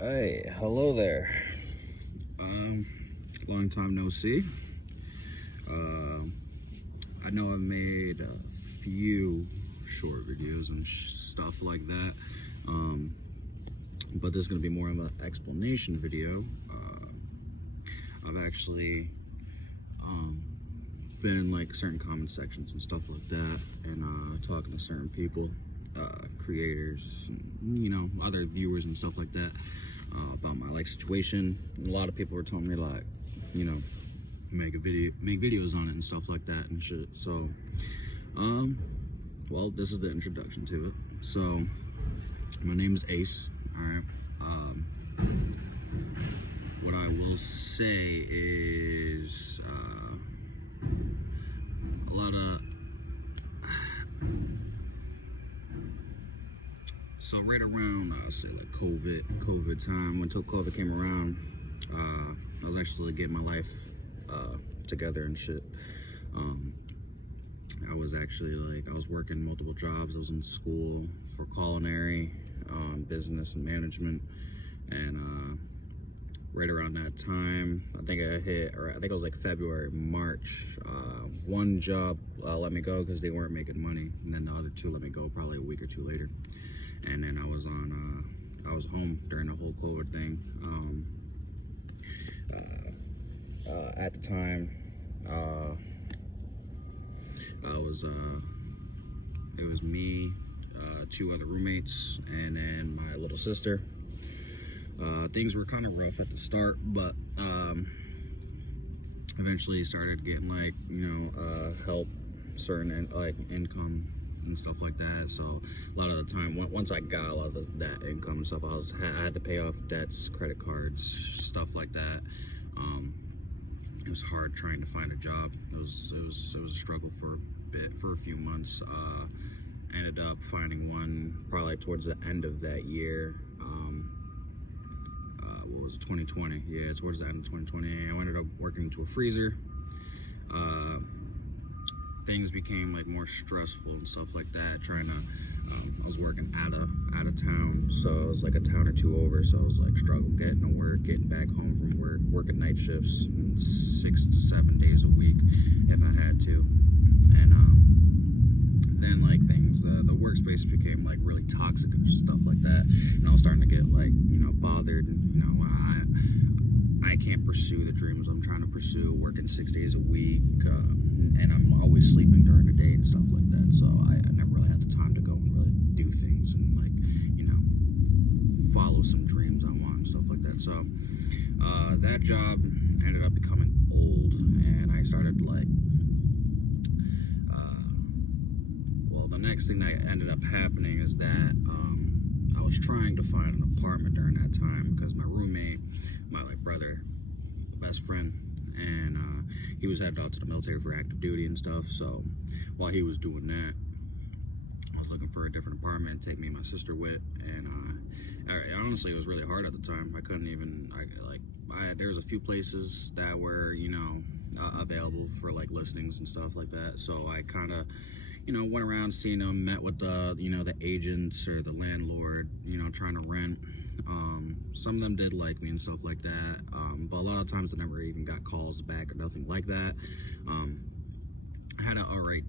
Hey, hello there. Long time no see. I know I've made a few short videos and stuff like that, but this is going to be more of an explanation video. I've actually been in like certain comment sections and stuff like that, and talking to certain people, creators, and, other viewers and stuff like that, about my situation. A lot of people were telling me like, make videos on it and stuff like that and shit. So, well, this is the introduction to it. So, my name is Ace. All right. What I will say is a lot of. So right around, I say like COVID time, when COVID came around, I was actually getting my life together and shit. I was actually I was working multiple jobs. I was in school for culinary, business and management, and right around that time, I think it was like February, March. One job let me go because they weren't making money, and then the other two let me go probably a week or two later. And then I was home during the whole COVID thing. At the time, it was me, two other roommates, and then my little sister. Things were kind of rough at the start, but eventually started getting help, certain income and stuff like that. So a lot of the time, once I got a lot of that income and stuff, I had to pay off debts, credit cards, stuff like that. It was hard trying to find a job. It was a struggle for a few months. Ended up finding one probably towards the end of that year. What was it, 2020? Yeah, towards the end of 2020. I ended up working into a freezer. Things became more stressful and stuff like that. I was working out of town, so it was like a town or two over. So I was struggling getting to work, getting back home from work, working night shifts, 6 to 7 days a week if I had to. And then things, the workspace became really toxic and stuff like that. And I was starting to get bothered. I can't pursue the dreams I'm trying to pursue, working 6 days a week, and I'm always sleeping during the day and stuff like that. So I never really had the time to go and really do things and follow some dreams I want and stuff like that. So that job ended up becoming old, and I started the next thing that ended up happening is that I was trying to find an apartment during that time because my roommate, my brother, best friend, and he was headed out to the military for active duty and stuff. So while he was doing that, I was looking for a different apartment to take me and my sister with. And honestly, it was really hard at the time. I couldn't even there's a few places that were available for listings and stuff like that. So I kind of went around seeing them, met with the the agents or the landlord, trying to rent. Some of them did like me and stuff like that, but a lot of times I never even got calls back or nothing like that. I had an alright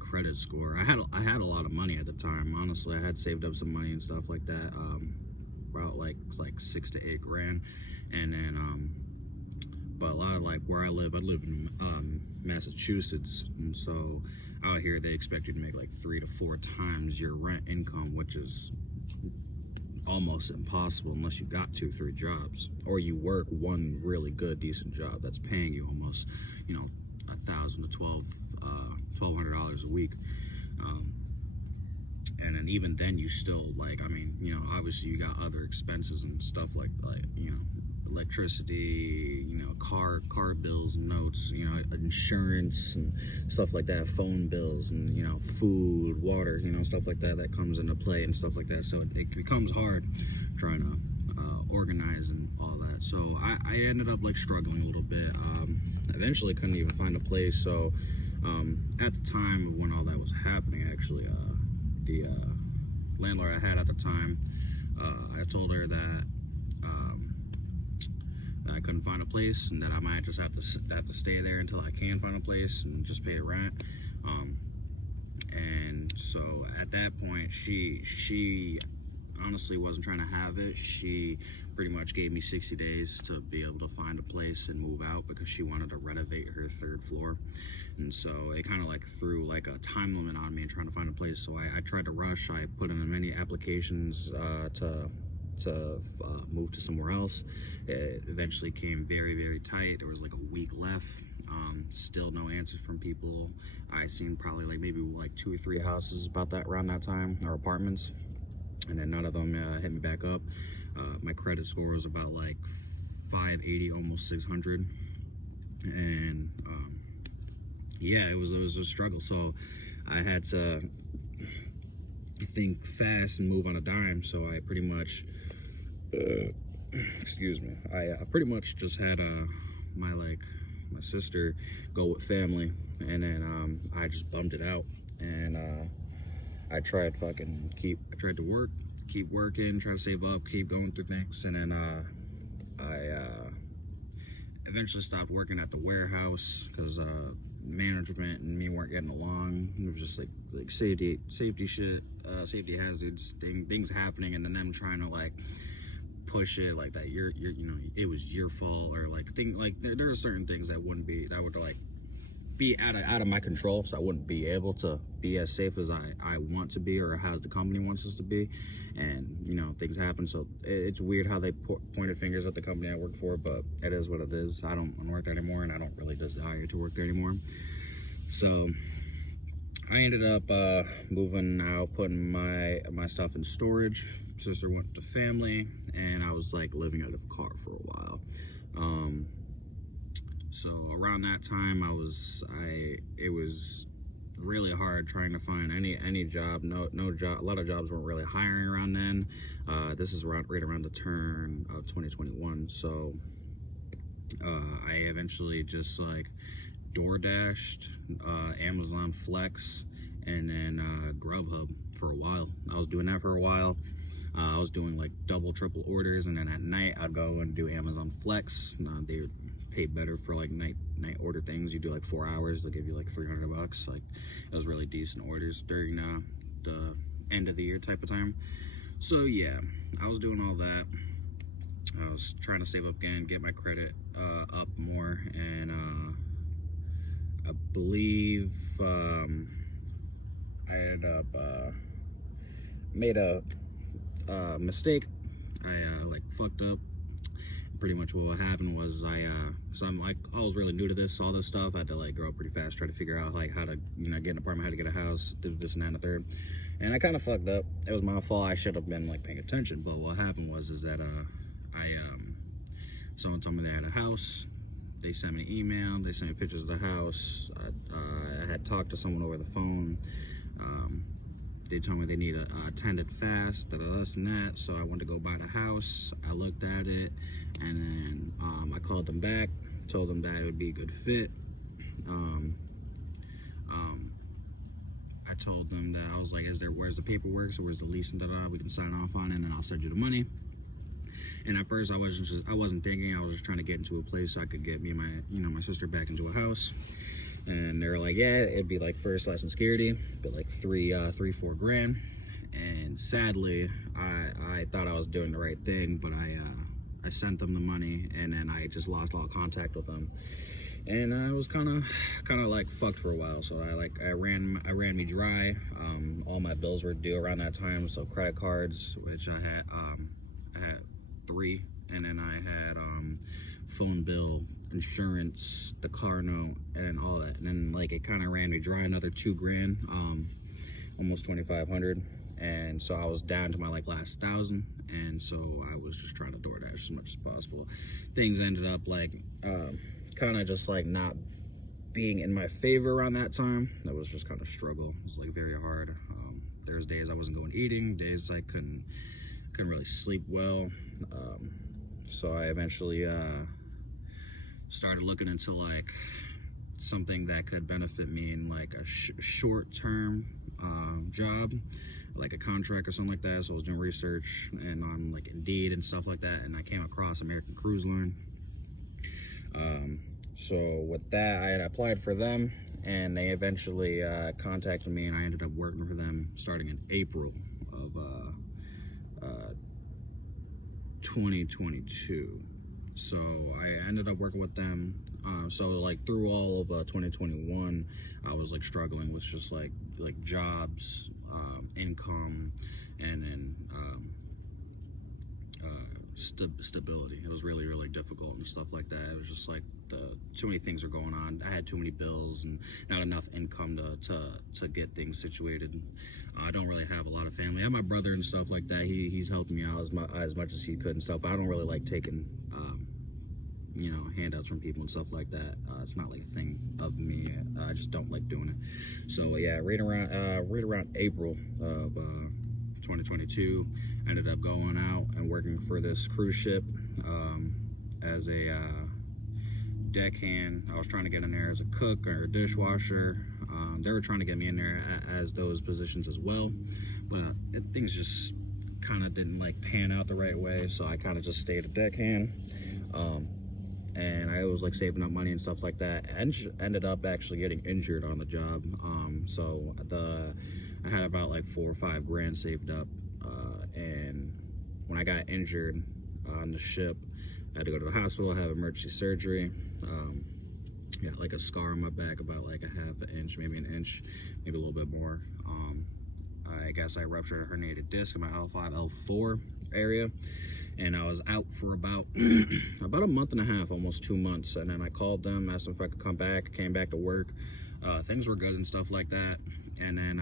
credit score. I had a lot of money at the time. Honestly, I had saved up some money and stuff like that, about like 6 to 8 grand, and then but a lot of where I live in Massachusetts, and so out here they expect you to make 3 to 4 times your rent income, which is almost impossible unless you got 2-3 jobs, or you work one really good decent job that's paying you almost $1,000 to $1,200 a week, and then even then you still obviously you got other expenses and stuff like electricity, car bills and notes, insurance and stuff like that, phone bills and food, water, stuff like that comes into play and stuff like that. So it becomes hard trying to organize and all that. So I ended up struggling a little bit. Eventually couldn't even find a place. So at the time of when all that was happening, actually, the landlord I had at the time, I told her that that I couldn't find a place, and that I might just have to stay there until I can find a place and just pay rent. And so at that point, she honestly wasn't trying to have it. She pretty much gave me 60 days to be able to find a place and move out, because she wanted to renovate her 3rd floor. And so it kind of like threw like a time limit on me in trying to find a place. So I tried to rush. I put in many applications to move to somewhere else. It eventually came very, very tight. There was like a week left. Still no answers from people. I seen probably like maybe like 2 or 3 houses about that around that time, or apartments, and then none of them hit me back up. My credit score was about like 580, almost 600, and yeah, it was a struggle. So I had to think fast and move on a dime. So I pretty much excuse me, I pretty much just had my sister go with family, and then I just bummed it out, and I tried to work, keep working, try to save up, keep going through things, and then I eventually stopped working at the warehouse because management and me weren't getting along. It was just like safety shit, safety hazards, things happening, and then them trying to like push it like that you're it was your fault, or like there are certain things that would like be out of my control, so I wouldn't be able to be as safe as I want to be, or how the company wants us to be. And things happen, so it's weird how they pointed fingers at the company I worked for, but it is what it is. I don't work there anymore, and I don't really desire to work there anymore. So I ended up moving out, putting my stuff in storage. Sister went to family, and I was like living out of a car for a while. So around that time, it was really hard trying to find any job. No job. A lot of jobs weren't really hiring around then. This is right around the turn of 2021. So I eventually just like DoorDashed, Amazon Flex, and then Grubhub for a while. I was doing that for a while. I was doing like double, triple orders, and then at night I'd go and do Amazon Flex. They would pay better for like night order things. You do like 4 hours, they'll give you like $300. Like, it was really decent orders during the end of the year type of time. So yeah, I was doing all that. I was trying to save up again, get my credit up more, and I believe I ended up made a mistake. I like fucked up. Pretty much what happened was so I'm like, I was really new to all this stuff. I had to like grow up pretty fast, try to figure out like how to get an apartment, how to get a house, do this and that and the third. And I kind of fucked up. It was my fault. I should have been like paying attention. But what happened was that someone told me they had a house. They sent me an email. They sent me pictures of the house. I had talked to someone over the phone. They told me they need a tenant fast, this and that. So I went to go buy the house. I looked at it, and then I called them back, told them that it would be a good fit. I told them that I was like, where's the paperwork? So where's the lease and we can sign off on it, and then I'll send you the money. And at first I wasn't thinking. I was just trying to get into a place so I could get me and my sister back into a house. And they were like, yeah, it'd be like first, last, and security, but like $4 grand. And sadly, I thought I was doing the right thing, but I sent them the money, and then I just lost all contact with them. And I was kind of like fucked for a while. So I ran me dry. All my bills were due around that time. So credit cards, which I had 3, and then I had phone bill, insurance, the car note, and all that. And then like it kind of ran me dry, another $2 grand, almost 2,500. And so I was down to my like last 1,000, and so I was just trying to DoorDash as much as possible. Things ended up like kind of just like not being in my favor around that time. That was just kind of struggle. It was like very hard. There's days I wasn't going eating, days I couldn't really sleep well. So I eventually started looking into like something that could benefit me in like a short-term job. like a contract or something like that. So I was doing research and on like Indeed and stuff like that, and I came across American Cruise Line. So with that, I had applied for them, and they eventually contacted me, and I ended up working for them starting in April of 2022. So I ended up working with them. So like through all of 2021, I was like struggling with just like jobs, income, and then stability. It was really difficult and stuff like that. It was just like too many things were going on. I had too many bills and not enough income to get things situated. I don't really have a lot of family. I have my brother and stuff like that. He's helped me out as much as he could and stuff. But I don't really like taking handouts from people and stuff like that. It's not like a thing of me. I just don't like doing it. So yeah, right around April of 2022, ended up going out and working for this cruise ship as a deckhand. I was trying to get in there as a cook or a dishwasher. They were trying to get me in there as those positions as well, but things just kind of didn't like pan out the right way, so I kind of just stayed a deckhand. And I was like saving up money and stuff like that, and ended up actually getting injured on the job. So I had about like $4 or $5 grand saved up, and when I got injured on the ship, I had to go to the hospital, have emergency surgery. Got like a scar on my back about like a half an inch, maybe an inch, maybe a little bit more. I guess I ruptured a herniated disc in my L5, L4 area, and I was out for about a month and a half, almost 2 months. And then I called them, asked them if I could come back, came back to work. Things were good and stuff like that. And then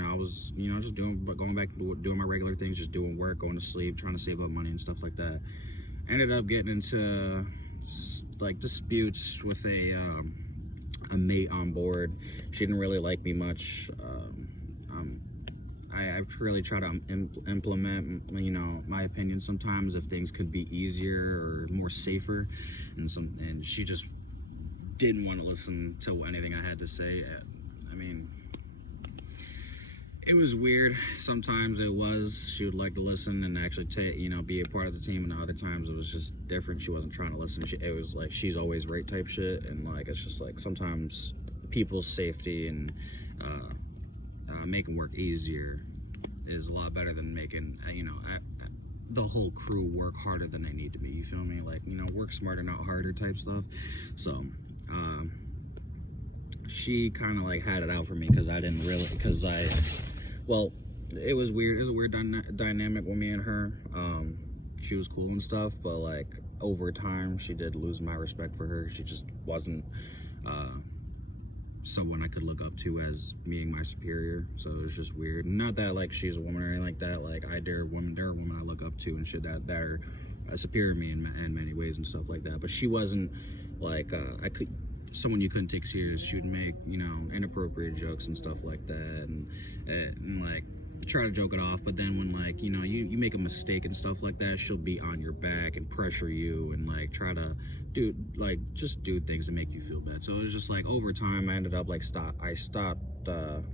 I was just going back to doing my regular things, just doing work, going to sleep, trying to save up money and stuff like that. Ended up getting into like disputes with a mate on board. She didn't really like me much. I really try to implement, my opinion sometimes if things could be easier or more safer, and she just didn't want to listen to anything I had to say. I mean, it was weird. Sometimes she would like to listen and actually be a part of the team, and other times it was just different. She wasn't trying to listen. It was like she's always right type shit, and like it's just like sometimes people's safety and making work easier is a lot better than making the whole crew work harder than they need to be. You feel me? Like, work smarter, not harder type stuff. So she kind of like had it out for me because it was weird. It was a weird dynamic with me and her. She was cool and stuff, but like over time she did lose my respect for her. She just wasn't someone I could look up to as being my superior. So it was just weird. Not that like she's a woman or anything like that. Like there are women I look up to and shit that are superior to me in many ways and stuff like that. But she wasn't like someone you couldn't take serious. She would make inappropriate jokes and stuff like that, and like try to joke it off. But then when like you make a mistake and stuff like that, she'll be on your back and pressure you and like try to just do things to make you feel bad. So it was just like over time I ended up like I stopped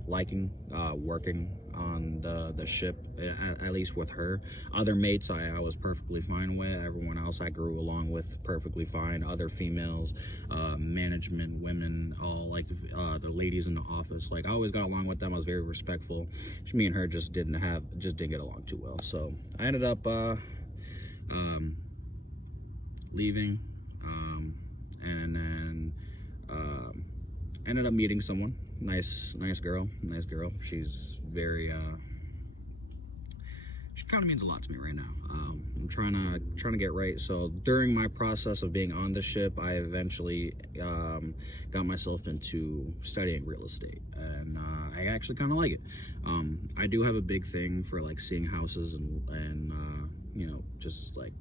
liking working on the ship, at least with her. Other mates I was perfectly fine with. Everyone else I grew along with perfectly fine. Other females, management, women, all like the ladies in the office, like I always got along with them. I was very respectful. Me and her just didn't get along too well. So I ended up leaving, and then ended up meeting someone. Nice girl. She's very she kind of means a lot to me right now. I'm trying to get right. So during my process of being on the ship, I eventually got myself into studying real estate, and I actually kind of like it. I do have a big thing for like seeing houses and just like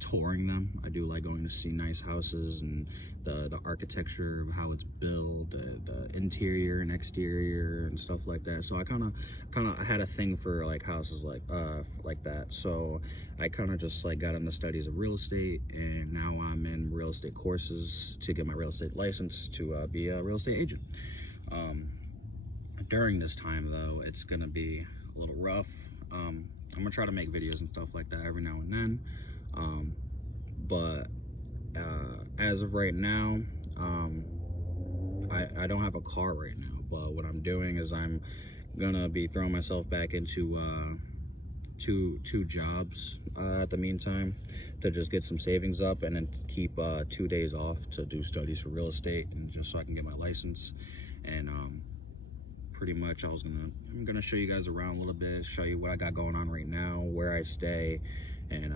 touring them. I do like going to see nice houses and the architecture of how it's built, the interior and exterior and stuff like that. So I kind of had a thing for like houses like that. So I kind of just like got into studies of real estate, and now I'm in real estate courses to get my real estate license to be a real estate agent. During this time though, it's gonna be a little rough. I'm gonna try to make videos and stuff like that every now and then, but as of right now, I don't have a car right now. But what I'm doing is I'm gonna be throwing myself back into two jobs at the meantime, to just get some savings up, and then keep 2 days off to do studies for real estate, and just so I can get my license. And pretty much I'm gonna show you guys around a little bit, show you what I got going on right now, where I stay, and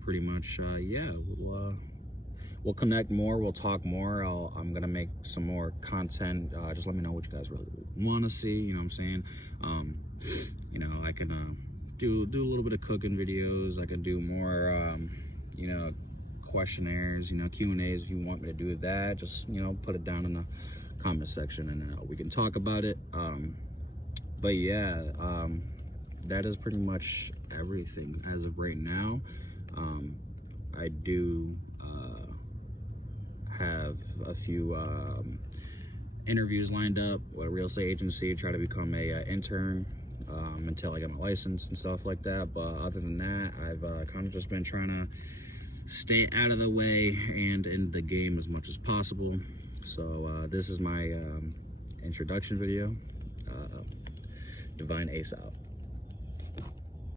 pretty much yeah, we'll connect more, we'll talk more. I'm gonna make some more content. Just let me know what you guys really want to see, you know what I'm saying? You know, I can do a little bit of cooking videos. I can do more you know, questionnaires, you know, Q&As. If you want me to do that, just, you know, put it down in the comment section, and we can talk about it. But yeah, that is pretty much everything as of right now. I do have a few interviews lined up with a real estate agency, try to become a intern until I get my license and stuff like that. But other than that, I've kind of just been trying to stay out of the way and in the game as much as possible. So this is my introduction video. Divine Ace out.